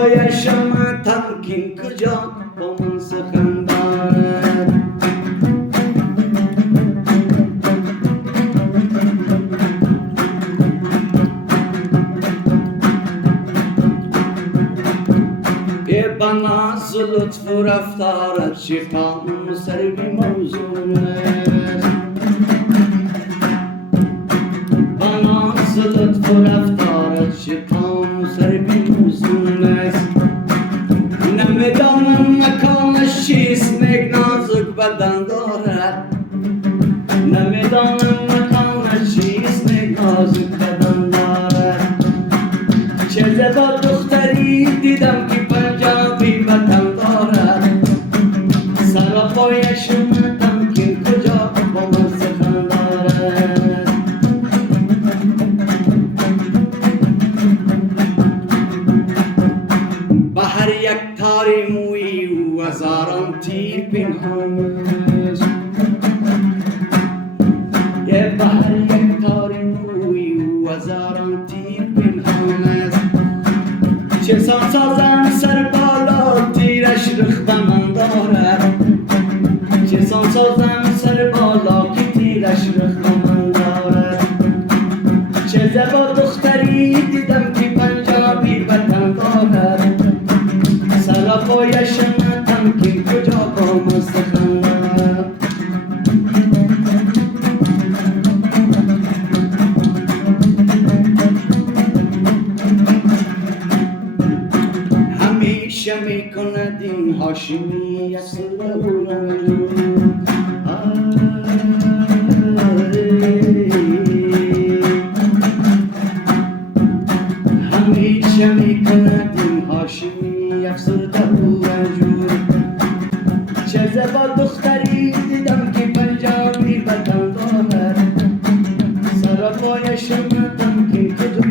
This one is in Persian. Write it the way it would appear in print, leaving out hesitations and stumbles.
سراپایشم تمکین کجا با من سخن دارد. بنا لطف و رفتارت شیطان سر بی موضوع است. بنا لطف و رفتارت شیطان سر بی موضوع است. نمیدانم مکانش چیست، نک نازک بدن دارد. نمیدانم مکانش چیست، نک نازک بدن دارد. چه زیبا دختری دیدم که پنجابی وطن دارد. سراپایش اومدم که کجا با من سخن دارد. به هر یک تاری موی و هزاران تیر پنهان است. به هر یک تاری موی و هزاران تیر پنهان است. چه سازم سر بالا تیرش رخ به من دارد. چه سازم سر بالا که تیرش رخ به من دارد. چه زیبا دختری دیدم که پنجابی وطن دارد. سراپایش اومدم که کجا با من سخن دارد. همیشه میکند این هاشمی اصل همیشه میکند این هاشمی افسرده و رنجور. چه زیبا دختری دیدم که پنجابی وطن دارد. سراپایش اومدم که کجا